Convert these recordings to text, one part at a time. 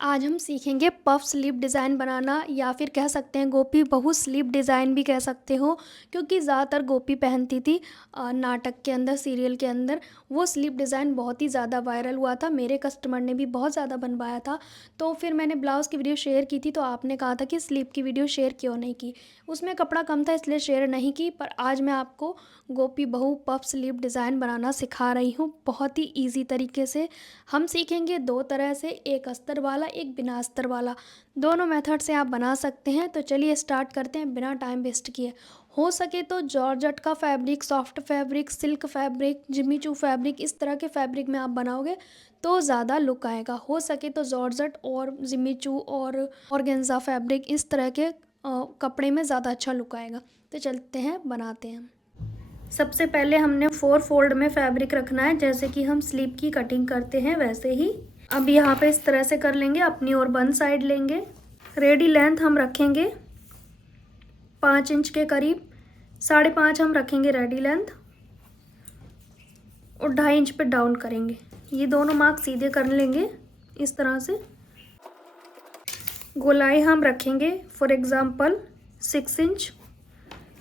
आज हम सीखेंगे पफ स्लीव डिज़ाइन बनाना या फिर कह सकते हैं गोपी बहू स्लीव डिज़ाइन भी कह सकते हो, क्योंकि ज़्यादातर गोपी पहनती थी नाटक के अंदर, सीरियल के अंदर। वो स्लीव डिज़ाइन बहुत ही ज़्यादा वायरल हुआ था, मेरे कस्टमर ने भी बहुत ज़्यादा बनवाया था। तो फिर मैंने ब्लाउज़ की वीडियो शेयर की थी, तो आपने कहा था कि स्लीव की वीडियो शेयर क्यों नहीं की। उसमें कपड़ा कम था इसलिए शेयर नहीं की, पर आज मैं आपको गोपी बहू पफ स्लीव डिज़ाइन बनाना सिखा रही हूँ बहुत ही ईजी तरीके से। हम सीखेंगे दो तरह से, एक अस्तर वाला एक बिना अस्तर वाला। दोनों मेथड से आप बना सकते हैं। तो चलिए स्टार्ट करते हैं बिना टाइम वेस्ट किए। हो सके तो जॉर्जेट का fabric, soft fabric, silk fabric, Jimmy Choo fabric, इस तरह के फैब्रिक में आप बनाओगे तो ज़्यादा लुक आएगा। हो सके तो जॉर्जेट और जिमी चू और ऑर्गेन्जा फैब्रिक, इस तरह के कपड़े में ज़्यादा अच्छा लुक आएगा। तो चलते हैं, बनाते हैं। सबसे पहले हमने 4 फोल्ड में फैब्रिक रखना है, जैसे कि हम स्लीव की कटिंग करते हैं वैसे ही। अब यहाँ पे इस तरह से कर लेंगे, अपनी ओर 1 साइड लेंगे। रेडी लेंथ हम रखेंगे 5 इंच के करीब, 5.5 हम रखेंगे रेडी लेंथ, और 2.5 इंच पे डाउन करेंगे। ये दोनों मार्क सीधे कर लेंगे इस तरह से। गोलाई हम रखेंगे फॉर एग्जांपल 6 इंच,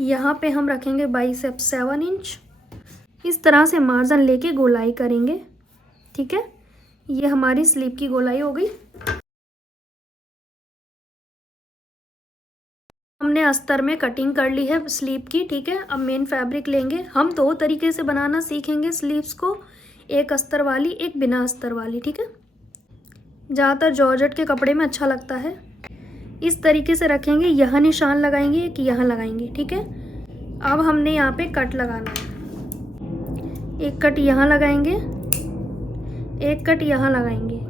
यहाँ पे हम रखेंगे बाइसेप 7 इंच। इस तरह से मार्जिन लेके गोलाई करेंगे, ठीक है। ये हमारी स्लीव की गोलाई हो गई। हमने अस्तर में कटिंग कर ली है स्लीव की, ठीक है। अब मेन फैब्रिक लेंगे। हम 2 तरीके से बनाना सीखेंगे स्लीव्स को, एक अस्तर वाली एक बिना अस्तर वाली, ठीक है। ज़्यादातर जॉर्जेट के कपड़े में अच्छा लगता है। इस तरीके से रखेंगे, यहाँ निशान लगाएंगे, एक यहाँ लगाएंगे, ठीक है। अब हमने यहाँ पे कट लगाना है। एक कट यहाँ लगाएंगे, एक कट यहाँ लगाएंगे।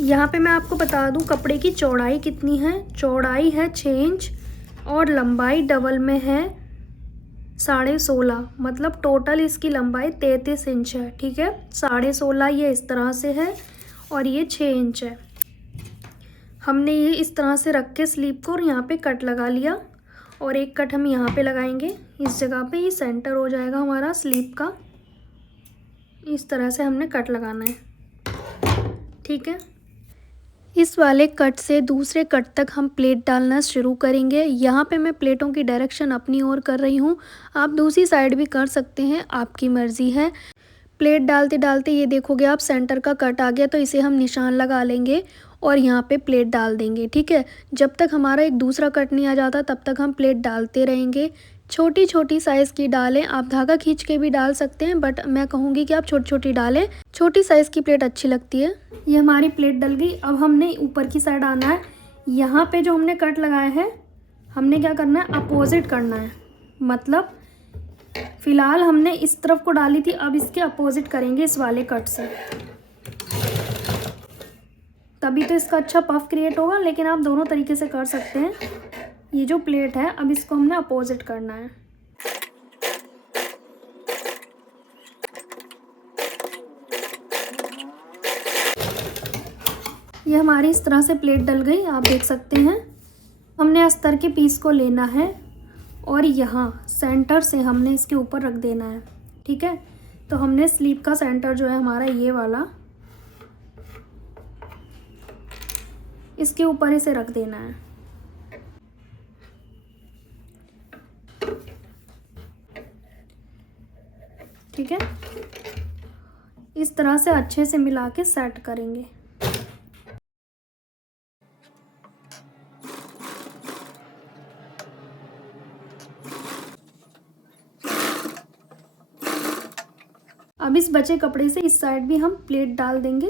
यहाँ पे मैं आपको बता दूँ कपड़े की चौड़ाई कितनी है। चौड़ाई है 6 इंच और लंबाई डबल में है 16.5, मतलब टोटल इसकी लंबाई 33 इंच है, ठीक है। 16.5 ये इस तरह से है और ये 6 इंच है। हमने ये इस तरह से रख के स्लीव को और यहाँ पे कट लगा लिया, और एक कट हम यहाँ पे लगाएंगे इस जगह पे। ये सेंटर हो जाएगा हमारा स्लीव का। इस तरह से हमने कट लगाना है, ठीक है। इस वाले कट से दूसरे कट तक हम प्लेट डालना शुरू करेंगे। यहाँ पे मैं प्लेटों की डायरेक्शन अपनी ओर कर रही हूँ, आप दूसरी साइड भी कर सकते हैं, आपकी मर्ज़ी है। प्लेट डालते डालते ये देखोगे आप सेंटर का कट आ गया, तो इसे हम निशान लगा लेंगे और यहाँ पे प्लेट डाल देंगे, ठीक है। जब तक हमारा एक दूसरा कट नहीं आ जाता तब तक हम प्लेट डालते रहेंगे। छोटी छोटी साइज़ की डालें, आप धागा खींच के भी डाल सकते हैं, बट मैं कहूँगी कि आप छोटी छोटी डालें, छोटी साइज़ की प्लेट अच्छी लगती है। ये हमारी प्लेट डल गई। अब हमने ऊपर की साइड आना है। यहाँ पे जो हमने कट लगाया है, हमने क्या करना है, अपोजिट करना है। मतलब फ़िलहाल हमने इस तरफ को डाली थी, अब इसके अपोजिट करेंगे इस वाले कट से, तभी तो इसका अच्छा पफ क्रिएट होगा। लेकिन आप दोनों तरीके से कर सकते हैं। ये जो प्लेट है, अब इसको हमने अपोजिट करना है। ये हमारी इस तरह से प्लेट डल गई, आप देख सकते हैं। हमने अस्तर के पीस को लेना है और यहाँ सेंटर से हमने इसके ऊपर रख देना है, ठीक है। तो हमने स्लीव का सेंटर जो है हमारा ये वाला, इसके ऊपर इसे रख देना है, ठीक है। इस तरह से अच्छे से मिला के सेट करेंगे। अब इस बचे कपड़े से इस साइड भी हम प्लेट डाल देंगे।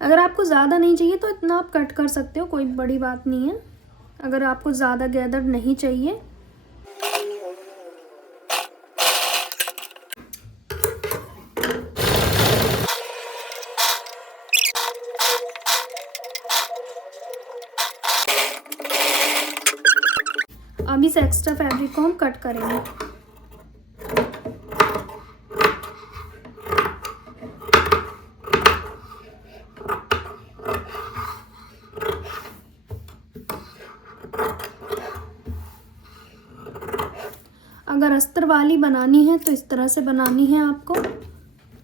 अगर आपको ज़्यादा नहीं चाहिए तो इतना आप कट कर सकते हो, कोई बड़ी बात नहीं है। अगर आपको ज़्यादा गैदर नहीं चाहिए, अब इस एक्स्ट्रा फैब्रिक को हम कट करेंगे। अगर अस्तर वाली बनानी है तो इस तरह से बनानी है आपको।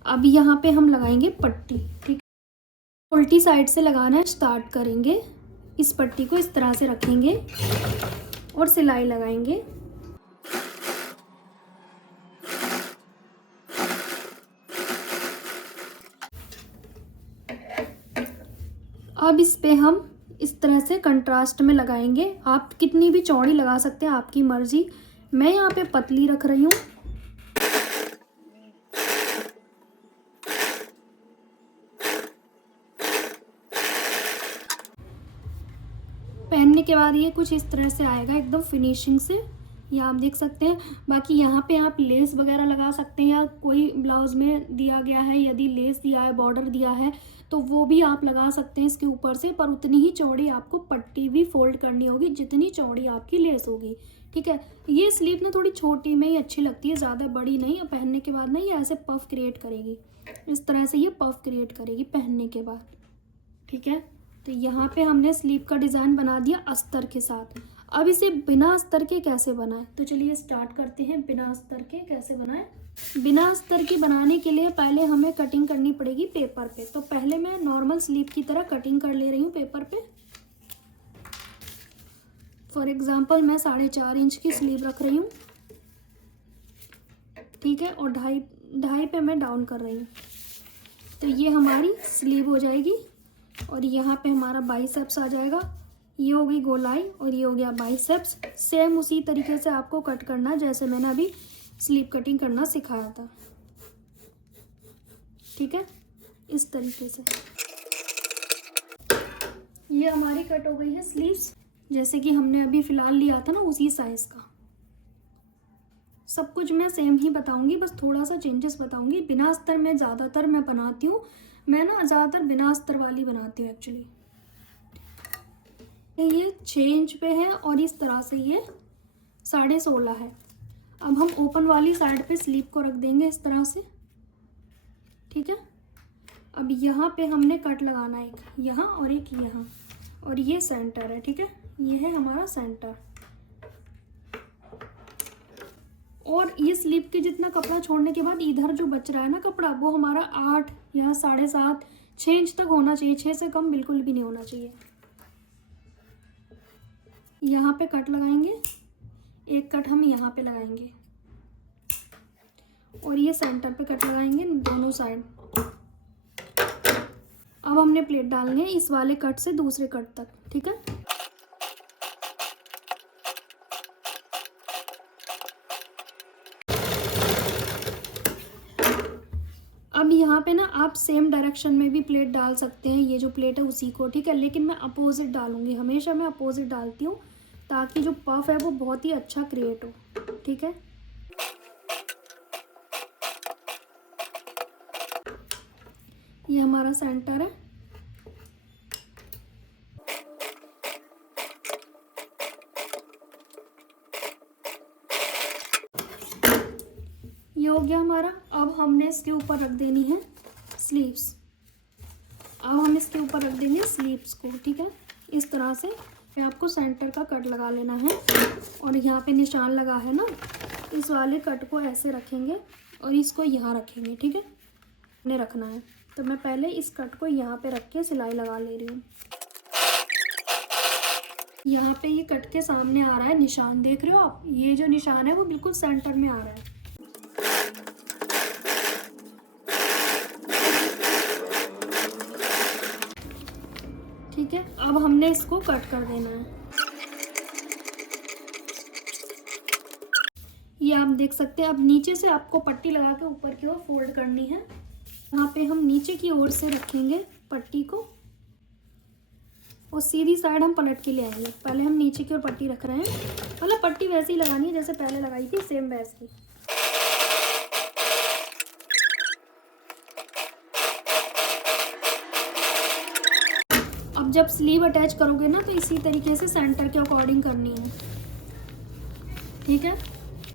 अब यहाँ पे हम लगाएंगे पट्टी, ठीक है। उल्टी साइड से लगाना स्टार्ट करेंगे। इस पट्टी को इस तरह से रखेंगे और सिलाई लगाएंगे। अब इस पे हम इस तरह से कंट्रास्ट में लगाएंगे। आप कितनी भी चौड़ी लगा सकते हैं, आपकी मर्जी। मैं यहाँ पे पतली रख रही हूँ। पहनने के बाद ये कुछ इस तरह से आएगा, एकदम फिनिशिंग से। ये आप देख सकते हैं। बाकी यहाँ पे आप लेस वगैरह लगा सकते हैं, या कोई ब्लाउज़ में दिया गया है यदि लेस दिया है, बॉर्डर दिया है, तो वो भी आप लगा सकते हैं इसके ऊपर से। पर उतनी ही चौड़ी आपको पट्टी भी फोल्ड करनी होगी जितनी चौड़ी आपकी लेस होगी, ठीक है। ये स्लीव ना थोड़ी छोटी में ही अच्छी लगती है, ज़्यादा बड़ी नहीं। पहनने के बाद ना ये ऐसे पफ क्रिएट करेगी, इस तरह से ये पफ क्रिएट करेगी पहनने के बाद, ठीक है। तो यहाँ पे हमने स्लीव का डिज़ाइन बना दिया अस्तर के साथ। अब इसे बिना अस्तर के कैसे बनाएं, तो चलिए स्टार्ट करते हैं। बिना अस्तर के कैसे बनाएं। बिना अस्तर के बनाने के लिए पहले हमें कटिंग करनी पड़ेगी पेपर पे। तो पहले मैं नॉर्मल स्लीव की तरह कटिंग कर ले रही हूँ पेपर पे। फॉर एग्जांपल मैं 4.5 इंच की स्लीव रख रही हूँ, ठीक है, और ढाई पे मैं डाउन कर रही हूँ। तो ये हमारी स्लीव हो जाएगी और यहाँ पे हमारा बाइसेप्स आ जाएगा। ये हो गई गोलाई और ये हो गया बाइसेप्स। सेम उसी तरीके से आपको कट करना जैसे मैंने अभी स्लीव कटिंग करना सिखाया था, ठीक है, इस तरीके से। ये हमारी कट हो गई है स्लीव्स, जैसे कि हमने अभी फ़िलहाल लिया था ना उसी साइज़ का। सब कुछ मैं सेम ही बताऊंगी, बस थोड़ा सा चेंजेस बताऊंगी। बिना अस्तर में ज़्यादातर मैं बनाती हूँ, मैं ना ज़्यादातर बिना अस्तर वाली बनाती हूँ एक्चुअली। ये 6 इंच पे है और इस तरह से ये 16.5 है। अब हम ओपन वाली साइड पे स्लीव को रख देंगे इस तरह से, ठीक है। अब यहाँ पे हमने कट लगाना है, एक यहाँ और एक यहाँ, और ये सेंटर है, ठीक है। ये है हमारा सेंटर। और ये स्लीव के जितना कपड़ा छोड़ने के बाद इधर जो बच रहा है ना कपड़ा, वो हमारा 8 या 7.5 6 इंच तक होना चाहिए। 6 से कम बिल्कुल भी नहीं होना चाहिए। यहाँ पे कट लगाएंगे, एक कट हम यहाँ पे लगाएंगे और ये सेंटर पे कट लगाएंगे दोनों साइड। अब हमने प्लेट डालनी है इस वाले कट से दूसरे कट तक, ठीक है। अब यहाँ पे ना आप सेम डायरेक्शन में भी प्लेट डाल सकते हैं, ये जो प्लेट है उसी को, ठीक है। लेकिन मैं अपोजिट डालूंगी, हमेशा मैं अपोजिट डालती हूँ ताकि जो पफ है वो बहुत ही अच्छा क्रिएट हो, ठीक है। ये हमारा सेंटर है। ये हो गया हमारा। अब हमने इसके ऊपर रख देनी है स्लीव्स। अब हम इसके ऊपर रख देंगे स्लीव्स को, ठीक है, इस तरह से। आपको सेंटर का कट लगा लेना है और यहाँ पे निशान लगा है ना, इस वाले कट को ऐसे रखेंगे और इसको यहाँ रखेंगे, ठीक है, ने रखना है। तो मैं पहले इस कट को यहाँ पे रख के सिलाई लगा ले रही हूँ। यहाँ पे ये कट के सामने आ रहा है निशान, देख रहे हो आप, ये जो निशान है वो बिल्कुल सेंटर में आ रहा है। ठीक है, अब हमने इसको कट कर देना है। ये आप देख सकते हैं। अब नीचे से आपको पट्टी लगा के ऊपर की ओर फोल्ड करनी है। यहाँ पे हम नीचे की ओर से रखेंगे पट्टी को और सीधी साइड हम पलट के ले आएंगे। पहले हम नीचे की ओर पट्टी रख रहे हैं, मतलब पट्टी वैसे ही लगानी है जैसे पहले लगाई थी, सेम वैसे ही। अब जब स्लीव अटैच करोगे ना तो इसी तरीके से सेंटर के अकॉर्डिंग करनी है, ठीक है।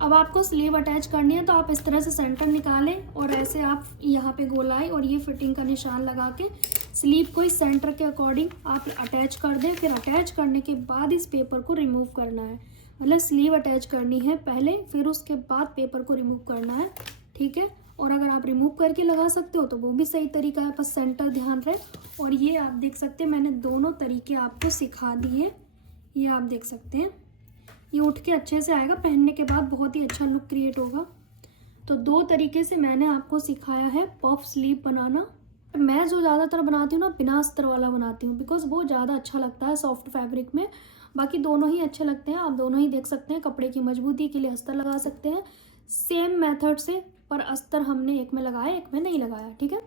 अब आपको स्लीव अटैच करनी है तो आप इस तरह से सेंटर निकालें और ऐसे आप यहाँ पे गोलाई और ये फिटिंग का निशान लगा के स्लीव को इस सेंटर के अकॉर्डिंग आप अटैच कर दें। फिर अटैच करने के बाद इस पेपर को रिमूव करना है, मतलब स्लीव अटैच करनी है पहले, फिर उसके बाद पेपर को रिमूव करना है, ठीक है। और अगर आप रिमूव करके लगा सकते हो तो वो भी सही तरीका है, बस सेंटर ध्यान रहे। और ये आप देख सकते हैं मैंने दोनों तरीके आपको सिखा दिए, ये आप देख सकते हैं। ये उठ के अच्छे से आएगा, पहनने के बाद बहुत ही अच्छा लुक क्रिएट होगा। तो 2 तरीके से मैंने आपको सिखाया है पफ स्लीव बनाना। मैं जो ज़्यादातर बनाती हूँ ना, बिना अस्तर वाला बनाती हूँ, बिकॉज़ वो ज़्यादा अच्छा लगता है सॉफ्ट फैब्रिक में। बाकी दोनों ही अच्छे लगते हैं, आप दोनों ही देख सकते हैं। कपड़े की मजबूती के लिए अस्तर लगा सकते हैं सेम मेथड से, पर अस्तर हमने एक में लगाया, एक में नहीं लगाया, ठीक है।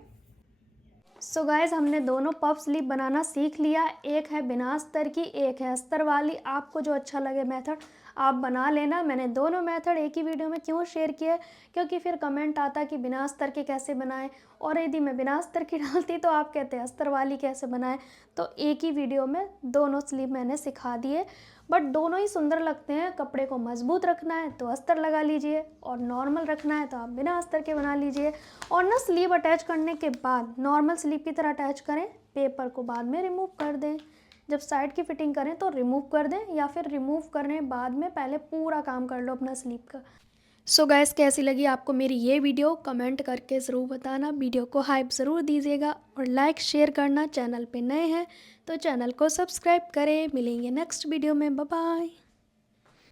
सो गाइज़, हमने दोनों पफ स्लीव बनाना सीख लिया। एक है बिना अस्तर की, एक है अस्तर वाली। आपको जो अच्छा लगे मेथड आप बना लेना। मैंने दोनों मेथड एक ही वीडियो में क्यों शेयर किया है, क्योंकि फिर कमेंट आता कि बिना अस्तर के कैसे बनाएं, और यदि मैं बिना अस्तर की डालती तो आप कहते अस्तर वाली कैसे बनाएं। तो एक ही वीडियो में दोनों स्लीव मैंने सिखा दिए, बट दोनों ही सुंदर लगते हैं। कपड़े को मजबूत रखना है तो अस्तर लगा लीजिए, और नॉर्मल रखना है तो आप बिना अस्तर के बना लीजिए। और ना स्लीव अटैच करने के बाद नॉर्मल स्लीव की तरह अटैच करें, पेपर को बाद में रिमूव कर दें। जब साइड की फिटिंग करें तो रिमूव कर दें, या फिर रिमूव करने बाद में पहले पूरा काम कर लो अपना स्लीव का। सो गाइस, कैसी लगी आपको मेरी ये वीडियो, कमेंट करके ज़रूर बताना। वीडियो को हाइप ज़रूर दीजिएगा और लाइक शेयर करना। चैनल पे नए हैं तो चैनल को सब्सक्राइब करें। मिलेंगे नेक्स्ट वीडियो में, बाय बाय।